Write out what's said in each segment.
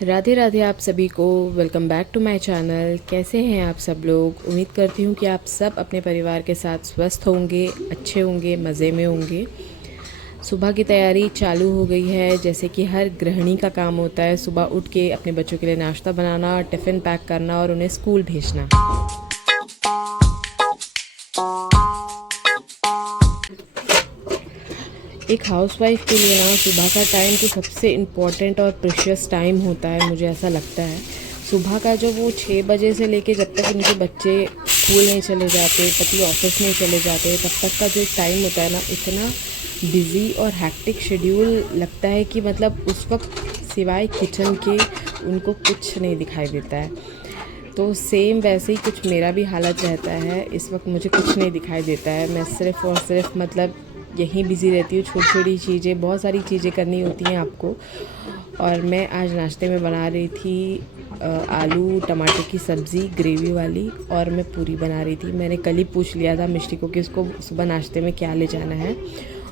राधे राधे आप सभी को। Welcome back to my channel. कैसे हैं आप सब लोग? उम्मीद करती हूँ कि आप सब अपने परिवार के साथ स्वस्थ होंगे, अच्छे होंगे, मज़े में होंगे। सुबह की तैयारी चालू हो गई है। जैसे कि हर गृहिणी का काम होता है सुबह उठ के अपने बच्चों के लिए नाश्ता बनाना, टिफ़िन पैक करना और उन्हें स्कूल भेजना। एक हाउसवाइफ के लिए ना सुबह का टाइम तो सबसे इम्पॉर्टेंट और प्रेशियस टाइम होता है, मुझे ऐसा लगता है। सुबह का जो वो 6 बजे से लेके जब तक उनके बच्चे स्कूल नहीं चले जाते, पति ऑफिस नहीं चले जाते, तब तक का जो टाइम होता है ना, इतना बिज़ी और हैक्टिक शेड्यूल लगता है कि मतलब उस वक्त सिवाय किचन के उनको कुछ नहीं दिखाई देता है। तो सेम वैसे ही कुछ मेरा भी हालत रहता है। इस वक्त मुझे कुछ नहीं दिखाई देता है। मैं सिर्फ़ और सिर्फ मतलब यहीं बिज़ी रहती हूँ। छोटी छोटी चीज़ें, बहुत सारी चीज़ें करनी होती हैं आपको। और मैं आज नाश्ते में बना रही थी आलू टमाटर की सब्ज़ी ग्रेवी वाली, और मैं पूरी बना रही थी। मैंने कल ही पूछ लिया था मिष्टी को कि उसको सुबह नाश्ते में क्या ले जाना है,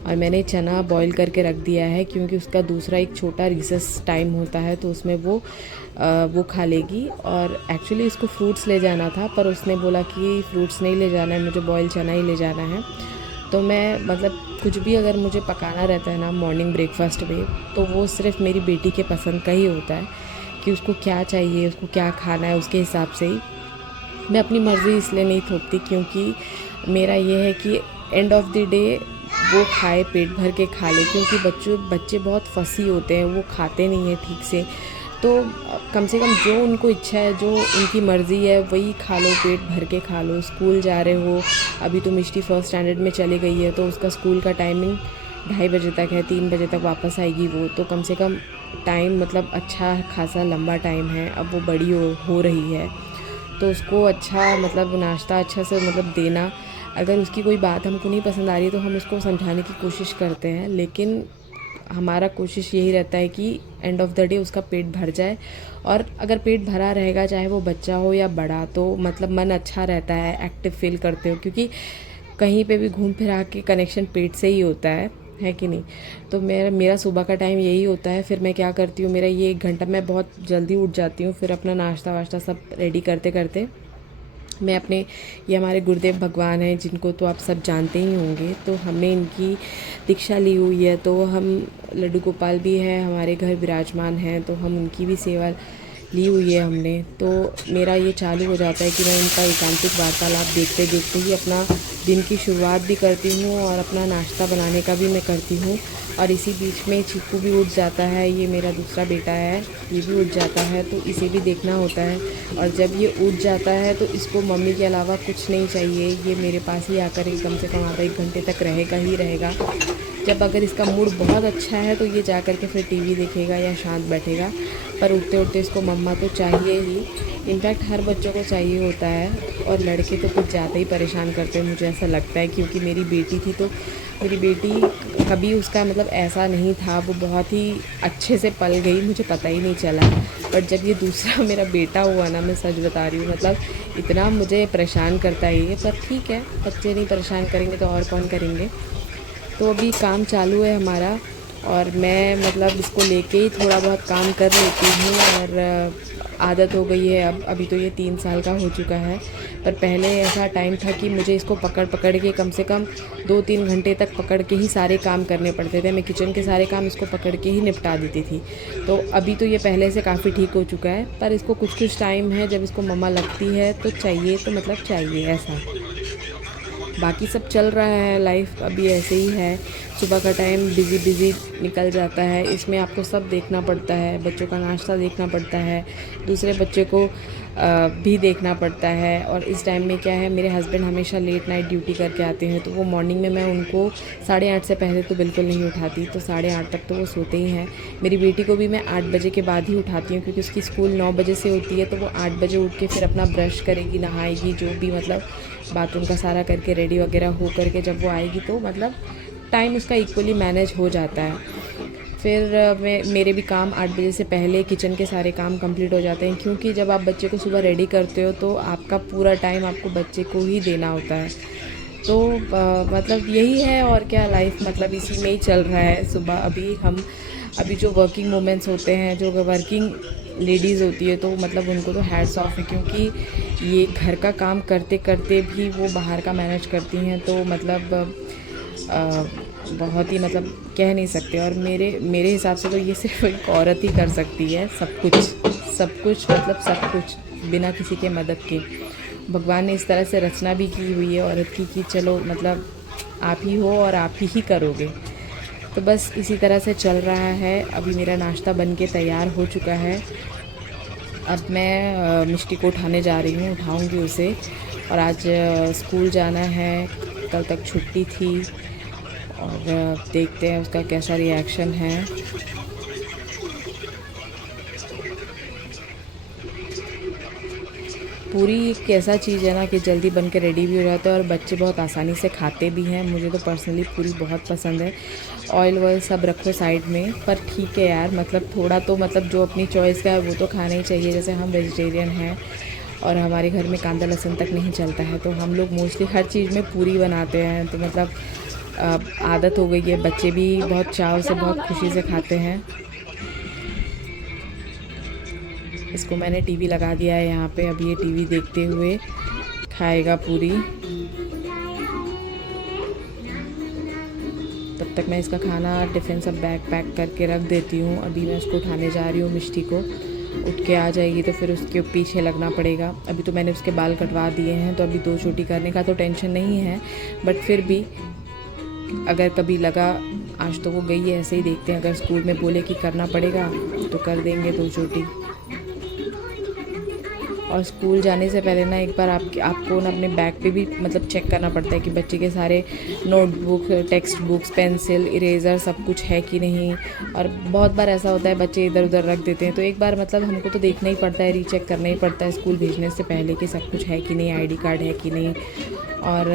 और मैंने चना बॉईल करके रख दिया है क्योंकि उसका दूसरा एक छोटा रिसेस टाइम होता है, तो उसमें वो खा लेगी। और एक्चुअली इसको फ्रूट्स ले जाना था, पर उसने बोला कि फ्रूट्स नहीं ले जाना है, मुझे बॉयल चना ही ले जाना है। तो मैं मतलब कुछ भी अगर मुझे पकाना रहता है ना मॉर्निंग ब्रेकफास्ट में, तो वो सिर्फ मेरी बेटी के पसंद का ही होता है कि उसको क्या चाहिए, उसको क्या खाना है, उसके हिसाब से ही। मैं अपनी मर्ज़ी इसलिए नहीं थोपती क्योंकि मेरा ये है कि एंड ऑफ द डे वो खाए, पेट भर के खा ले। क्योंकि बच्चे बहुत फसी होते हैं, वो खाते नहीं हैं ठीक से। तो कम से कम जो उनको इच्छा है, जो उनकी मर्ज़ी है, वही खा लो, पेट भर के खा लो। स्कूल जा रहे हो, अभी तो मिष्टी फर्स्ट स्टैंडर्ड में चली गई है, तो उसका स्कूल का टाइमिंग 2:30 तक है, 3 बजे तक वापस आएगी वो। तो कम से कम टाइम मतलब अच्छा खासा लंबा टाइम है। अब वो बड़ी हो रही है, तो उसको अच्छा मतलब नाश्ता अच्छा से मतलब देना। अगर उसकी कोई बात हमको नहीं पसंद आ रही तो हम उसको समझाने की कोशिश करते हैं, लेकिन हमारा कोशिश यही रहता है कि एंड ऑफ द डे उसका पेट भर जाए। और अगर पेट भरा रहेगा, चाहे वो बच्चा हो या बड़ा, तो मतलब मन अच्छा रहता है, एक्टिव फील करते हो। क्योंकि कहीं पे भी घूम फिरा के कनेक्शन पेट से ही होता है कि नहीं? तो मेरा सुबह का टाइम यही होता है। फिर मैं क्या करती हूँ, मेरा ये 1 घंटा, मैं बहुत जल्दी उठ जाती हूँ। फिर अपना नाश्ता वाश्ता सब रेडी करते करते मैं अपने, ये हमारे गुरुदेव भगवान हैं जिनको तो आप सब जानते ही होंगे, तो हमने इनकी दीक्षा ली हुई है। तो हम लड्डू गोपाल भी है हमारे घर विराजमान हैं, तो हम उनकी भी सेवा ली हुई है हमने। तो मेरा ये चालू हो जाता है कि मैं उनका एकांतिक वार्तालाप देखते देखते ही अपना दिन की शुरुआत भी करती हूँ, और अपना नाश्ता बनाने का भी मैं करती हूँ। और इसी बीच में चीकू भी उठ जाता है, ये मेरा दूसरा बेटा है, ये भी उठ जाता है, तो इसे भी देखना होता है। और जब ये उठ जाता है तो इसको मम्मी के अलावा कुछ नहीं चाहिए, ये मेरे पास ही आकर कम से कम आधा 1 घंटे तक रहेगा ही रहेगा। जब अगर इसका मूड बहुत अच्छा है तो ये जा कर के फिर टीवी देखेगा या शांत बैठेगा, पर उठते उठते इसको मम्मा तो चाहिए ही। इनफैक्ट हर बच्चों को चाहिए होता है, और लड़के तो कुछ ज़्यादा ही परेशान करते हैं, मुझे ऐसा लगता है। क्योंकि मेरी बेटी थी, तो मेरी बेटी कभी उसका मतलब ऐसा नहीं था, वो बहुत ही अच्छे से पल गई, मुझे पता ही नहीं चला। बट जब ये दूसरा मेरा बेटा हुआ ना, मैं सच बता रही हूँ, मतलब इतना मुझे परेशान करता है ये। पर ठीक है, बच्चे नहीं परेशान करेंगे तो और कौन करेंगे। तो अभी काम चालू है हमारा, और मैं मतलब इसको लेके ही थोड़ा बहुत काम कर लेती हूँ। और आदत हो गई है अब। अभी तो ये 3 साल का हो चुका है, पर पहले ऐसा टाइम था कि मुझे इसको पकड़ पकड़ के कम से कम 2-3 घंटे तक पकड़ के ही सारे काम करने पड़ते थे। मैं किचन के सारे काम इसको पकड़ के ही निपटा देती थी। तो अभी तो ये पहले से काफ़ी ठीक हो चुका है, पर इसको कुछ कुछ टाइम है जब इसको मम्मा लगती है तो चाहिए, तो मतलब चाहिए ऐसा। बाकी सब चल रहा है, लाइफ अभी ऐसे ही है। सुबह का टाइम बिज़ी बिज़ी निकल जाता है, इसमें आपको सब देखना पड़ता है। बच्चों का नाश्ता देखना पड़ता है, दूसरे बच्चे को भी देखना पड़ता है। और इस टाइम में क्या है, मेरे हस्बैंड हमेशा लेट नाइट ड्यूटी करके आते हैं, तो वो मॉर्निंग में मैं उनको 8:30 से पहले तो बिल्कुल नहीं उठाती, तो 8:30 तक तो वो सोते ही हैं। मेरी बेटी को भी मैं 8 बजे के बाद ही उठाती हूँ, क्योंकि उसकी स्कूल 9 बजे से होती है। तो वो 8 बजे उठ के फिर अपना ब्रश करेगी, नहाएगी, जो भी मतलब बाथरूम का सारा करके रेडी वगैरह हो करके जब वो आएगी, तो मतलब टाइम उसका इक्वली मैनेज हो जाता है। फिर मेरे भी काम 8 बजे से पहले किचन के सारे काम कंप्लीट हो जाते हैं, क्योंकि जब आप बच्चे को सुबह रेडी करते हो तो आपका पूरा टाइम आपको बच्चे को ही देना होता है। तो मतलब यही है, और क्या, लाइफ मतलब इसी में ही चल रहा है। सुबह अभी हम अभी जो वर्किंग वुमेंस होते हैं, जो वर्किंग लेडीज़ होती है, तो मतलब उनको तो हैट्स ऑफ है, क्योंकि ये घर का काम करते करते भी वो बाहर का मैनेज करती हैं। तो मतलब बहुत ही मतलब कह नहीं सकते। और मेरे हिसाब से तो ये सिर्फ एक औरत ही कर सकती है सब कुछ, सब कुछ मतलब सब कुछ बिना किसी के मदद के। भगवान ने इस तरह से रचना भी की हुई है औरत की कि चलो मतलब आप ही हो और आप ही करोगे। तो बस इसी तरह से चल रहा है। अभी मेरा नाश्ता बन के तैयार हो चुका है। अब मैं मिष्टी को उठाने जा रही हूँ, उठाऊँगी उसे। और आज स्कूल जाना है, कल तक छुट्टी थी, और देखते हैं उसका कैसा रिएक्शन है। पूरी एक ऐसा चीज़ है ना कि जल्दी बन के रेडी भी हो जाता है और बच्चे बहुत आसानी से खाते भी हैं। मुझे तो पर्सनली पूरी बहुत पसंद है। ऑयल वॉयल सब रखो साइड में, पर ठीक है यार, मतलब थोड़ा तो मतलब जो अपनी चॉइस का है वो तो खाना ही चाहिए। जैसे हम वेजिटेरियन हैं और हमारे घर में कांदा लहसुन तक नहीं चलता है, तो हम लोग मोस्टली हर चीज़ में पूरी बनाते हैं। तो मतलब आदत हो गई है, बच्चे भी बहुत चाव से बहुत खुशी से खाते हैं। इसको मैंने टीवी लगा दिया है यहाँ पे, अभी ये टीवी देखते हुए खाएगा पूरी। तब तक मैं इसका खाना टिफ़िन सब बैग पैक करके रख देती हूँ। अभी मैं उसको उठाने जा रही हूँ मिष्टी को। उठ के आ जाएगी तो फिर उसके पीछे लगना पड़ेगा। अभी तो मैंने उसके बाल कटवा दिए हैं, तो अभी 2 चोटी करने का तो टेंशन नहीं है, बट फिर भी अगर कभी लगा, आज तो वो गई है ऐसे ही, देखते हैं अगर स्कूल में बोले कि करना पड़ेगा तो कर देंगे 2 चोटी। और स्कूल जाने से पहले ना एक बार आपको ना अपने बैग पे भी मतलब चेक करना पड़ता है कि बच्चे के सारे notebook, text books, pencil, eraser सब कुछ है कि नहीं। और बहुत बार ऐसा होता है बच्चे इधर उधर रख देते हैं, तो एक बार मतलब हमको तो देखना ही पड़ता है, रीचेक करना ही पड़ता है स्कूल भेजने से पहले कि सब कुछ है कि नहीं, आईडी कार्ड है कि नहीं, और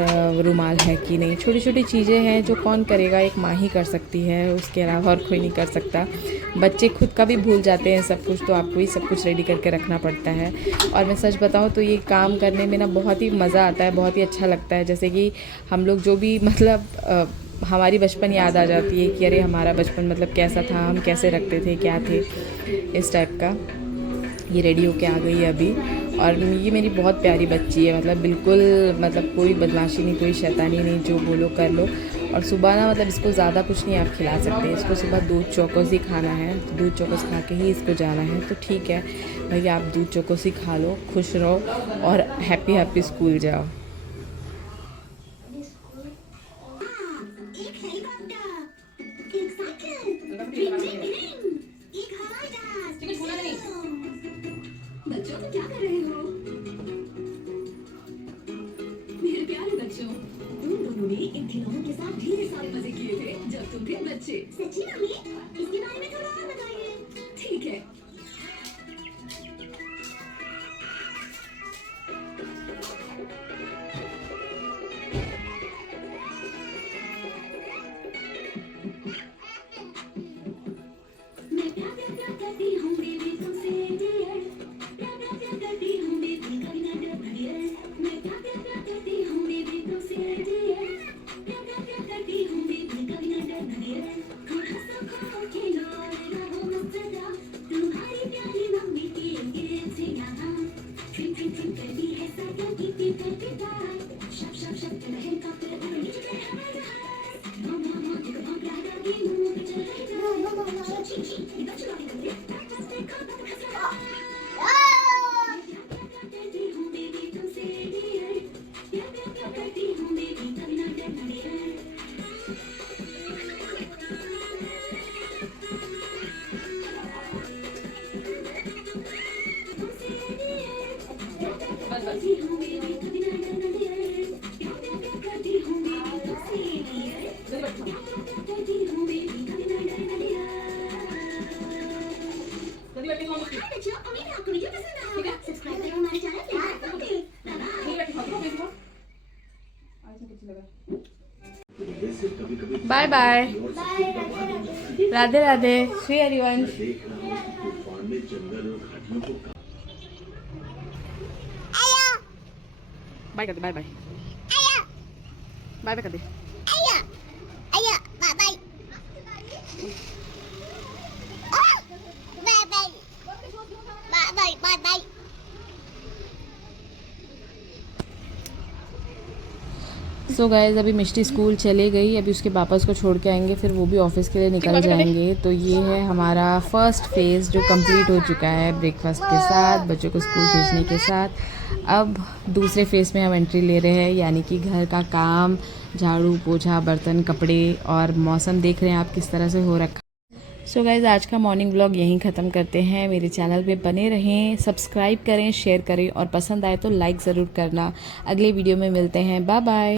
रुमाल है कि नहीं। छोटी छोटी चीज़ें हैं जो कौन करेगा, एक माँ ही कर सकती है, उसके अलावा और कोई नहीं कर सकता। बच्चे खुद का भी भूल जाते हैं सब कुछ, तो आपको ही सब कुछ रेडी करके रखना पड़ता है। और मैं सच बताऊं तो ये काम करने में ना बहुत ही मज़ा आता है, बहुत ही अच्छा लगता है। जैसे कि हम लोग जो भी मतलब हमारी बचपन याद आ जाती है कि अरे हमारा बचपन मतलब कैसा था, हम कैसे रखते थे, क्या थे, इस टाइप का। ये रेडी होके आ गई है अभी। और ये मेरी बहुत प्यारी बच्ची है, मतलब बिल्कुल मतलब कोई बदमाशी नहीं, कोई शैतानी नहीं, जो बोलो कर लो। और सुबह ना मतलब इसको ज़्यादा कुछ नहीं आप खिला सकते, इसको सुबह दूध चौकोस ही खाना है, तो दूध चौकोस खा के ही इसको जाना है। तो ठीक है भैया, आप दूध चौकोस ही खा लो, खुश रहो और हैप्पी हैप्पी स्कूल जाओ। बच्चों तो क्या कर रहे हो? मेरे प्यारे बच्चों, तुम दोनों ने इन खिलौनों के साथ ढेर सारे मजे किए थे जब तुम थे बच्चे। सच्ची मम्मी? इसके बारे में थोड़ा और बताइए। ठीक है। मैं प्यार प्यार करती हूँ बेबी तुमसे डियर, प्यार प्यार करती हूँ बेबी कभी ना डरना डियर। मैं प्यार प्यार करती हूँ बेबी तुमसे डियर, प्यार प्यार करती हूँ बेबी कभी ना डरना डियर। खूब हंसो खूब खेलो और रहो मस्त सदा, तुम्हारी प्यारी मम्मी की गिफ्ट से यहाँ। ट्रिम ट्रिम ट्रिम करती है साइकिल की टीप टीपाई, शप शप शप चला हेलीकॉप्टर और नीचे पे हवाई जहाज। मम्मा मम्मा देखो हम प्यार करती हूँ पे चल रही जहाज। ची ची ये बच्चे लोग करते हैं, बस देखो तुम हंसना। प्यार करती हूँ बेबी तुमसे डियर, प्यार प्यार करती हूँ बेबी कभी ना डरना डियर। करती हूँ बेबी कभी ना डरना डियर, प्यार करती हूँ बेबी तुमसे डियर, प्यार करती हूँ बेबी कभी ना डरना डियर। हाय बच्चों, उम्मीद है आपको वीडियो पसंद आया होगा। सब्सक्राइब करें हमारे चैनल पे, लाइक करें। Bye bye, Radhe Radhe, Shri Harivansh. Bye कर दे, बाय बाय, बाय बाय कर दे। सो गाइस अभी मिष्टी स्कूल चले गई, अभी उसके पापा उसको छोड़ के आएंगे, फिर वो भी ऑफिस के लिए निकल जाएंगे। तो ये है हमारा फर्स्ट फेज़ जो कंप्लीट हो चुका है ब्रेकफास्ट के साथ, बच्चों को स्कूल भेजने के साथ। अब दूसरे फेज़ में हम एंट्री ले रहे हैं, यानी कि घर का काम, झाड़ू पोछा, बर्तन, कपड़े, और मौसम देख रहे हैं आप किस तरह से हो रखा। सो गाइज़ आज का मॉर्निंग व्लॉग यहीं ख़त्म करते हैं। मेरे चैनल पे बने रहें, सब्सक्राइब करें, शेयर करें और पसंद आए तो लाइक ज़रूर करना। अगले वीडियो में मिलते हैं। Bye bye.